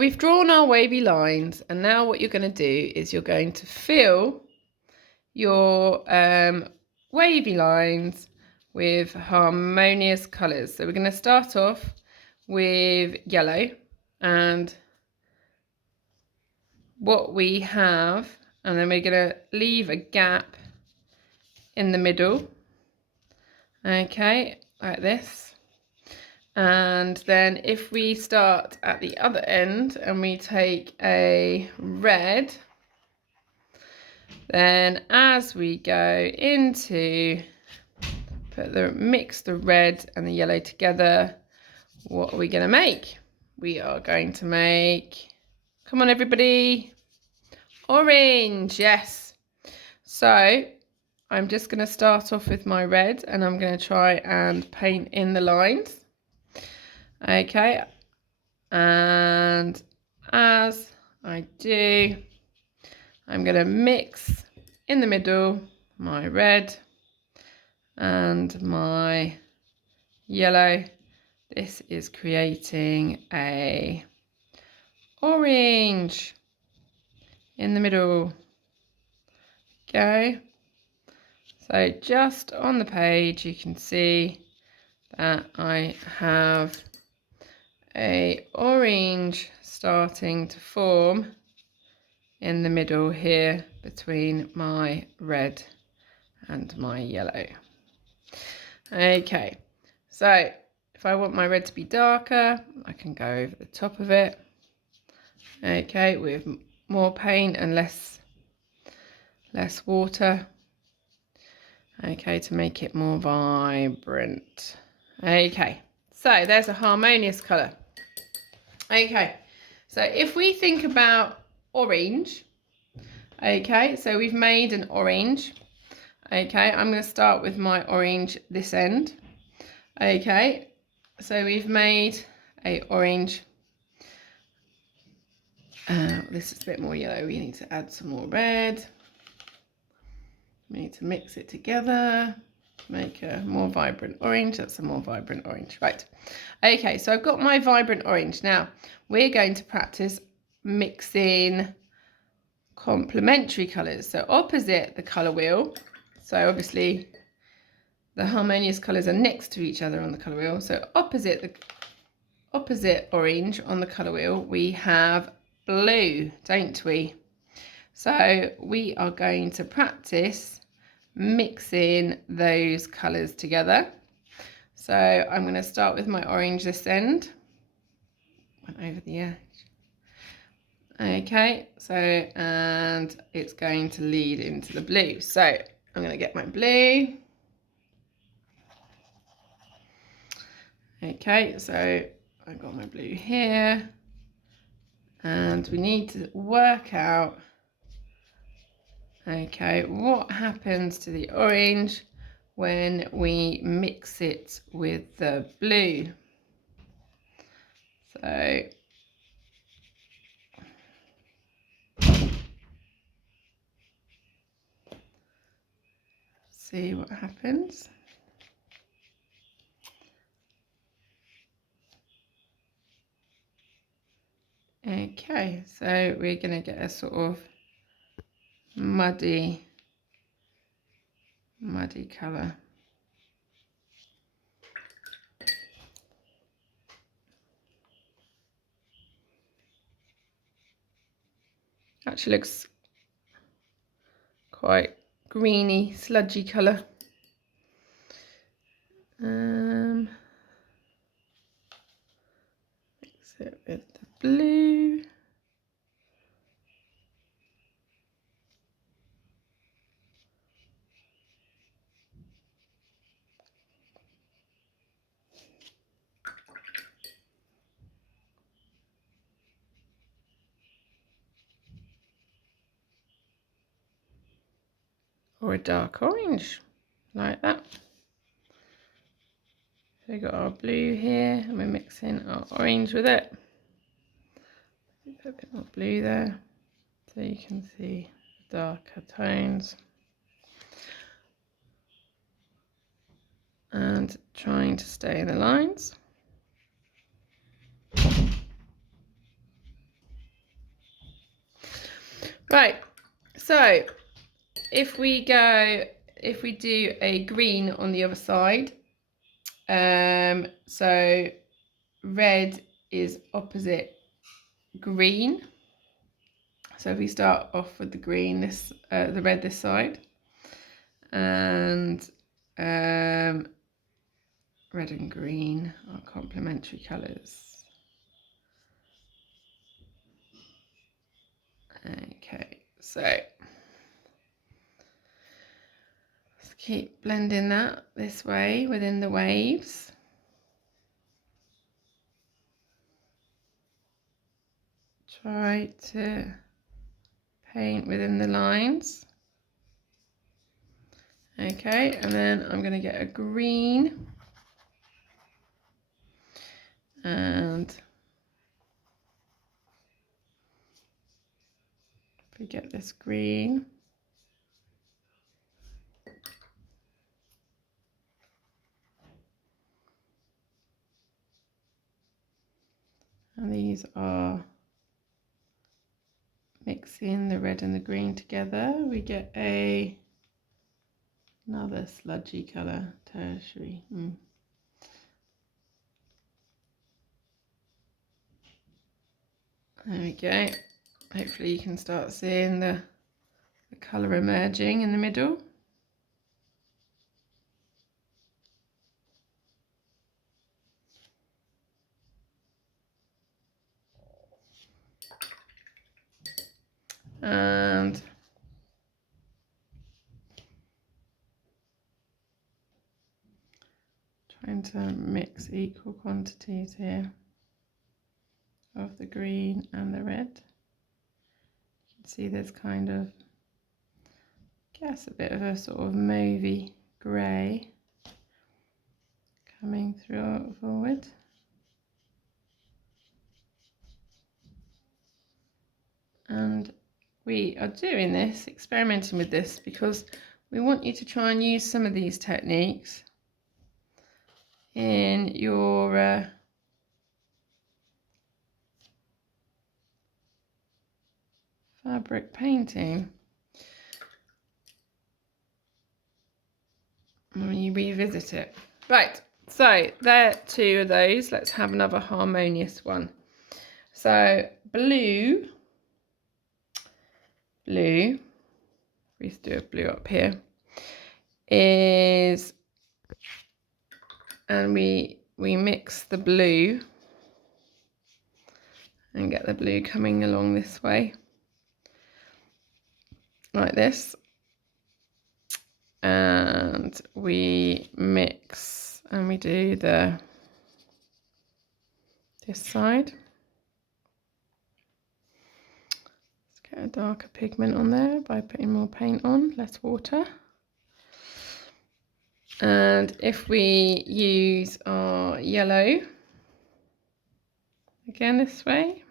We've drawn our wavy lines, and now what you're going to do is you're going to fill your wavy lines with harmonious colours. So we're going to start off with yellow, and what we have, and then we're going to leave a gap in the middle, okay, like this. And then if we start at the other end and we take a red, then as we go into mix the red and the yellow together, what are we going to make? We are going to make, come on everybody, orange, yes. So I'm just going to start off with my red, and I'm going to try and paint in the lines. Okay, and as I do, I'm going to mix in the middle my red and my yellow. This is creating a orange in the middle. Okay, so just on the page you can see that I have a orange starting to form in the middle here between my red and my yellow. Okay, so if I want my red to be darker, I can go over the top of it, okay, with more paint and less water, okay, to make it more vibrant. Okay, so there's a harmonious colour. Okay, so if we think about orange, okay, so we've made an orange. Okay, I'm going to start with my orange this end. Okay, so we've made a orange. This is a bit more yellow. We need to add some more red. We need to mix it together, make a more vibrant orange. That's a more vibrant orange, right? Okay, so I've got my vibrant orange. Now we're going to practice mixing complementary colours, so opposite the colour wheel. So obviously the harmonious colours are next to each other on the colour wheel. So opposite orange on the colour wheel, we have blue, don't we? So we are going to practice mixing those colours together. So I'm going to start with my orange this end. Went over the edge. Okay, so, and it's going to lead into the blue. So I'm going to get my blue. Okay, so I've got my blue here. And we need to work out, okay, what happens to the orange when we mix it with the blue. So see what happens. Okay, so we're going to get a sort of muddy colour. Actually looks quite greeny, sludgy colour. Mix it with the blue. Or a dark orange, like that. So we've got our blue here, and we're mixing our orange with it. Put a bit more blue there, so you can see the darker tones. And trying to stay in the lines. Right, so if we do a green on the other side, so red is opposite green. So if we start off with the green, the red this side, and red and green are complementary colours. Okay, so let's keep blending that this way within the waves. Try to paint within the lines. Okay, and then I'm going to get a green, and if we get this green, and these are mixing the red and the green together, we get another sludgy colour, tertiary. There we go. Hopefully you can start seeing the colour emerging in the middle. And trying to mix equal quantities here of the green and the red. You can see there's kind of, I guess, a bit of a sort of mauvey grey coming through forward. And we are doing this, experimenting with this, because we want you to try and use some of these techniques in your fabric painting when you revisit it. Right, so there are two of those. Let's have another harmonious one. So blue, we used to do a blue up here, is, and we mix the blue and get the blue coming along this way, like this, and we mix and we do this side. Let's get a darker pigment on there by putting more paint on, less water. And if we use our yellow again this way,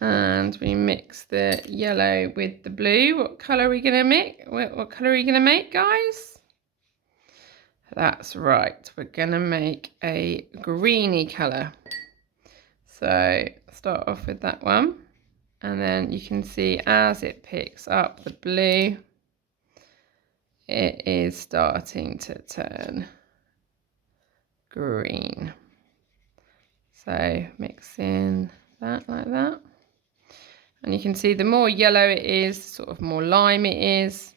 and we mix the yellow with the blue, what colour are we going to make? What colour are you going to make, guys? That's right, we're going to make a greeny colour. So start off with that one, and then you can see as it picks up the blue, it is starting to turn green. So mix in that like that. And you can see the more yellow it is, sort of more lime it is,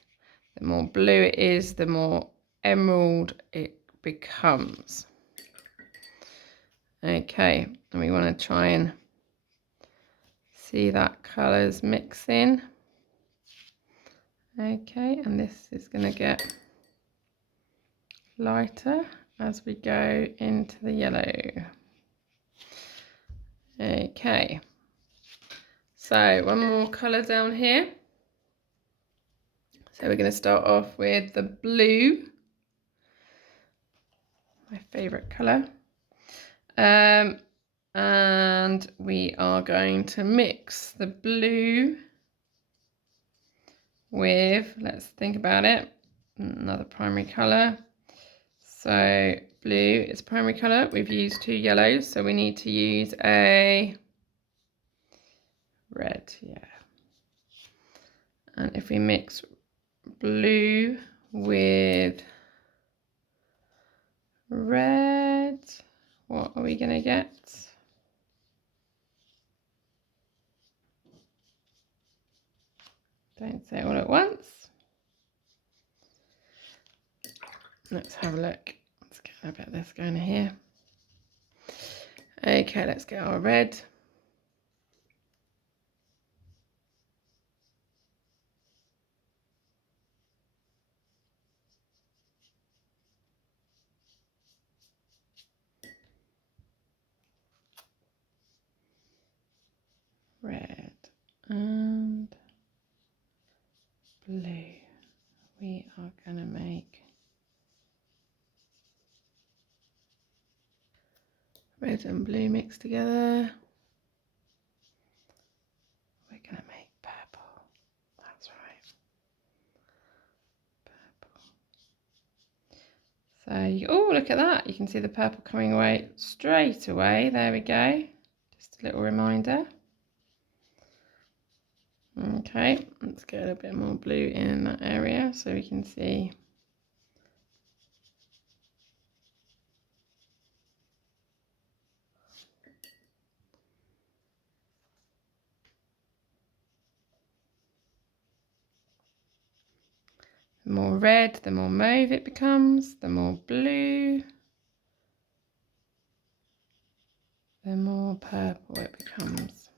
the more blue it is, the more emerald it becomes. Okay, and we want to try and see that colours mixing. Okay, and this is going to get lighter as we go into the yellow. Okay, so one more colour down here. So we're going to start off with the blue, my favourite colour. And we are going to mix the blue with, let's think about it, another primary colour. So blue is primary colour. We've used 2 yellows, so we need to use a red, yeah. And if we mix blue with red, what are we going to get? Don't say it all at once. Let's have a look. Let's get a bit of this going here. Okay, let's get our red. Red and blue. We are going to make red and blue mixed together. We're going to make purple. That's right. Purple. So, oh, look at that. You can see the purple coming away straight away. There we go. Just a little reminder. Okay, let's get a bit more blue in that area so we can see. The more red, the more mauve it becomes, the more blue, the more purple it becomes.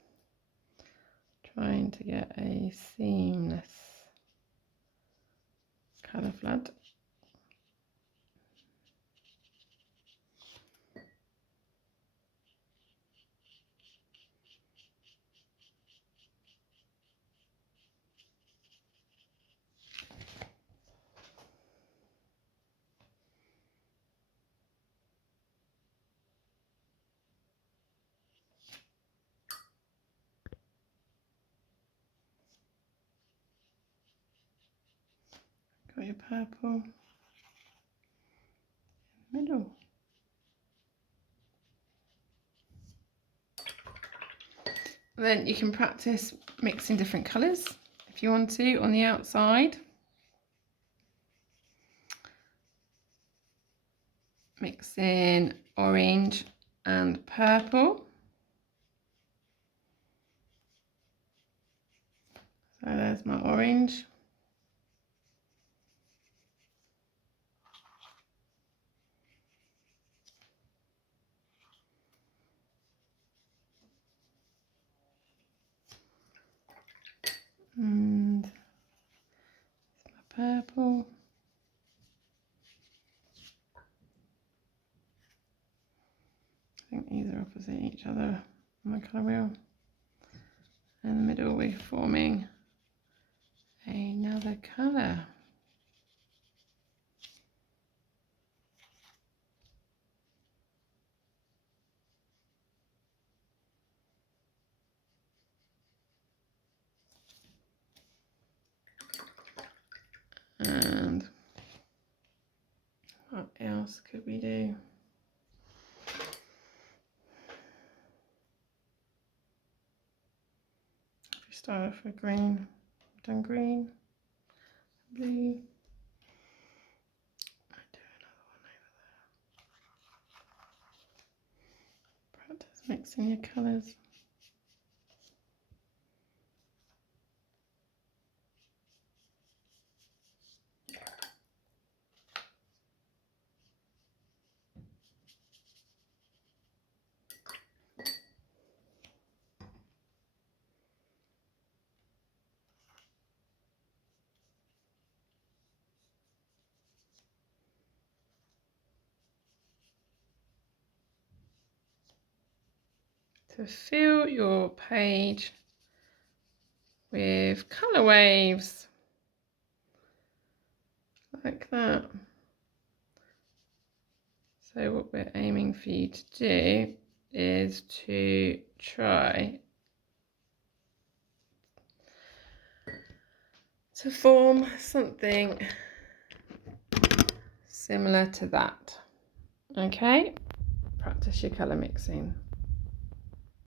Trying to get a seamless colour flood. Got your purple in the middle. Then you can practice mixing different colours if you want to on the outside. Mix in orange and purple. So there's my orange. And my purple. I think these are opposite each other on my colour wheel. In the middle we're forming another colour. And what else could we do? If we start off with green, I've done green, blue. I'll do another one over there. Practice mixing your colours. To fill your page with colour waves like that. So what we're aiming for you to do is to try to form something similar to that. Okay, practice your colour mixing.